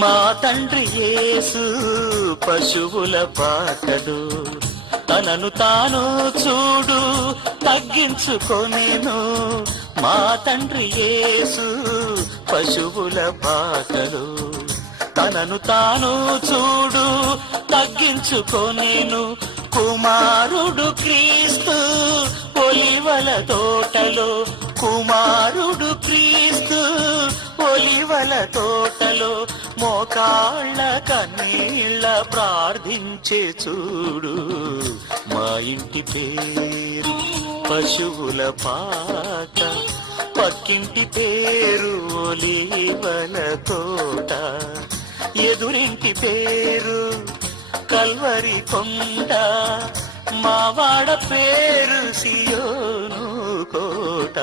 మా తండ్రి యేసు పశువుల పాటడు, తనను తాను చూడు తగ్గించుకొనెను. మా తండ్రి యేసు పశువుల పాటడు, తనను తాను చూడు తగ్గించుకొనెను. కుమారుడు క్రీస్తు ఒలివల తోటలో, కుమారుడు క్రీస్తు ఒలివల తోటలో మోకాళ్ళ కన్నీళ్ళ ప్రార్థించే చూడు. మా ఇంటి పేరు పశువుల పాట, పక్కింటి పేరు ఒలివల తోట, ఎదురింటి పేరు కల్వరి కొండ, మావాడ పేరు సియోను కోట.